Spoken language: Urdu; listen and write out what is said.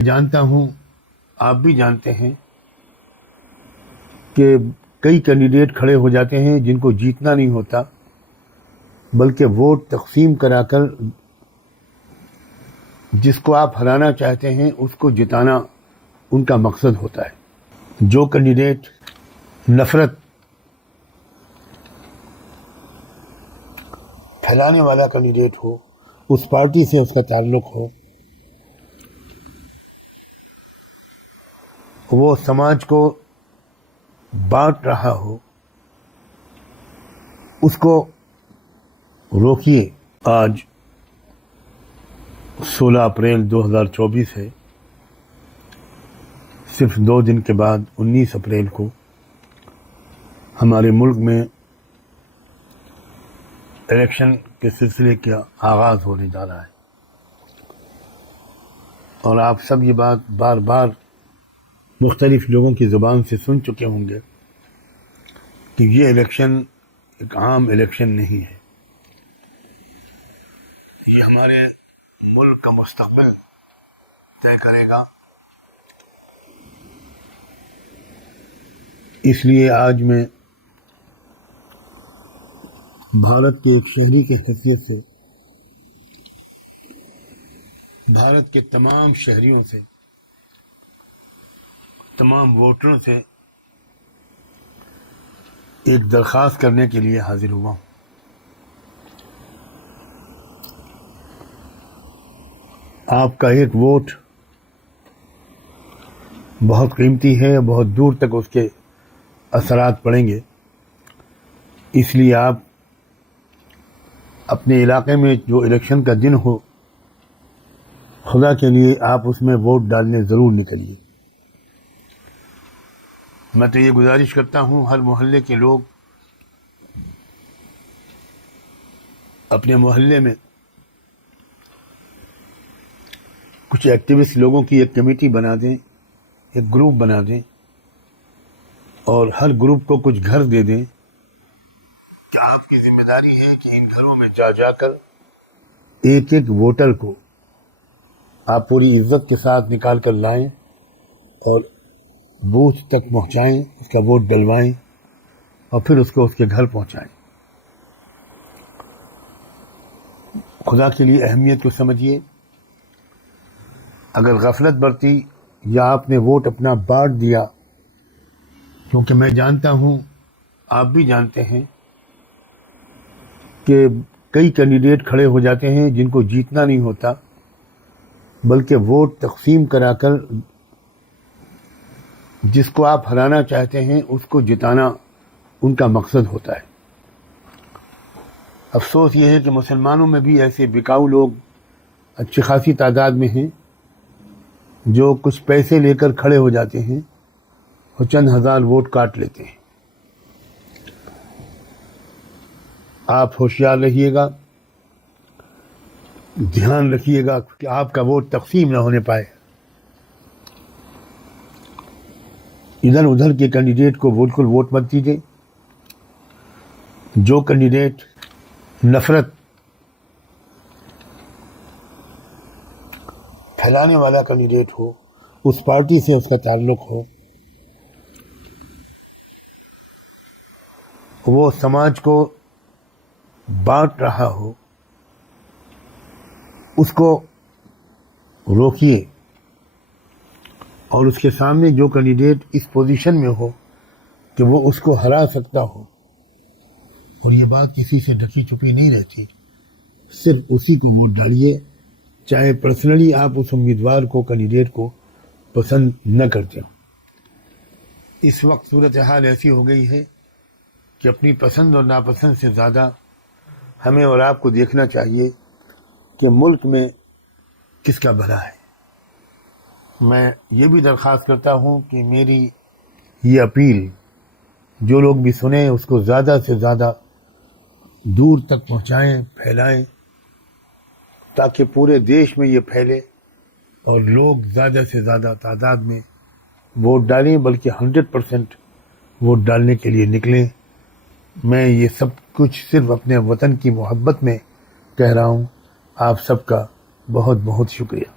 جانتا ہوں، آپ بھی جانتے ہیں کہ کئی کینڈیڈیٹ کھڑے ہو جاتے ہیں جن کو جیتنا نہیں ہوتا بلکہ ووٹ تقسیم کرا کر جس کو آپ ہرانا چاہتے ہیں اس کو جتانا ان کا مقصد ہوتا ہے۔ جو کینڈیڈیٹ نفرت پھیلانے والا کینڈیڈیٹ ہو، اس پارٹی سے اس کا تعلق ہو، وہ سماج کو بانٹ رہا ہو، اس کو روکیے۔ آج 16 اپریل 2024 ہے۔ صرف 2 دن کے بعد 19 اپریل کو ہمارے ملک میں الیکشن کے سلسلے کا آغاز ہونے جا رہا ہے، اور آپ سب یہ بات بار بار مختلف لوگوں کی زبان سے سن چکے ہوں گے کہ یہ الیکشن ایک عام الیکشن نہیں ہے، یہ ہمارے ملک کا مستقبل طے کرے گا۔ اس لیے آج میں بھارت کے ایک شہری کی حیثیت سے بھارت کے تمام شہریوں سے، تمام ووٹروں سے ایک درخواست کرنے کے لیے حاضر ہوا ہوں۔ آپ کا ایک ووٹ بہت قیمتی ہے، بہت دور تک اس کے اثرات پڑیں گے، اس لیے آپ اپنے علاقے میں جو الیکشن کا دن ہو، خدا کے لیے آپ اس میں ووٹ ڈالنے ضرور نکلیے۔ میں تو یہ گزارش کرتا ہوں ہر محلے کے لوگ اپنے محلے میں کچھ ایکٹیوسٹ لوگوں کی ایک کمیٹی بنا دیں، ایک گروپ بنا دیں، اور ہر گروپ کو کچھ گھر دے دیں کہ آپ کی ذمہ داری ہے کہ ان گھروں میں جا کر ایک ایک ووٹر کو آپ پوری عزت کے ساتھ نکال کر لائیں اور بوتھ تک پہنچائیں، اس کا ووٹ ڈلوائیں اور پھر اس کو اس کے گھر پہنچائیں۔ خدا کے لیے اہمیت کو سمجھیے۔ اگر غفلت برتی یا آپ نے ووٹ اپنا بانٹ دیا، کیونکہ میں جانتا ہوں، آپ بھی جانتے ہیں کہ کئی کینڈیڈیٹ کھڑے ہو جاتے ہیں جن کو جیتنا نہیں ہوتا بلکہ ووٹ تقسیم کرا کر جس کو آپ ہرانا چاہتے ہیں اس کو جتانا ان کا مقصد ہوتا ہے۔ افسوس یہ ہے کہ مسلمانوں میں بھی ایسے بکاؤ لوگ اچھی خاصی تعداد میں ہیں جو کچھ پیسے لے کر کھڑے ہو جاتے ہیں اور چند ہزار ووٹ کاٹ لیتے ہیں۔ آپ ہوشیار رہیے گا، دھیان رکھیے گا کہ آپ کا ووٹ تقسیم نہ ہونے پائے۔ ادھر ادھر کے کینڈیڈیٹ کو بالکل ووٹ مت دیجیے۔ جو کینڈیڈیٹ نفرت پھیلانے والا کینڈیڈیٹ ہو، اس پارٹی سے اس کا تعلق ہو، وہ سماج کو بانٹ رہا ہو، اس کو روکیے، اور اس کے سامنے جو کینڈیڈیٹ اس پوزیشن میں ہو کہ وہ اس کو ہرا سکتا ہو، اور یہ بات کسی سے ڈھکی چھپی نہیں رہتی، صرف اسی کو ووٹ ڈالیے، چاہے پرسنلی آپ اس امیدوار کو، کینڈیڈیٹ کو پسند نہ کرتے ہو۔ اس وقت صورتحال ایسی ہو گئی ہے کہ اپنی پسند اور ناپسند سے زیادہ ہمیں اور آپ کو دیکھنا چاہیے کہ ملک میں کس کا بھلا ہے۔ میں یہ بھی درخواست کرتا ہوں کہ میری یہ اپیل جو لوگ بھی سنیں اس کو زیادہ سے زیادہ دور تک پہنچائیں، پھیلائیں، تاکہ پورے دیش میں یہ پھیلے اور لوگ زیادہ سے زیادہ تعداد میں ووٹ ڈالیں، بلکہ 100% ووٹ ڈالنے کے لیے نکلیں۔ میں یہ سب کچھ صرف اپنے وطن کی محبت میں کہہ رہا ہوں۔ آپ سب کا بہت بہت شکریہ۔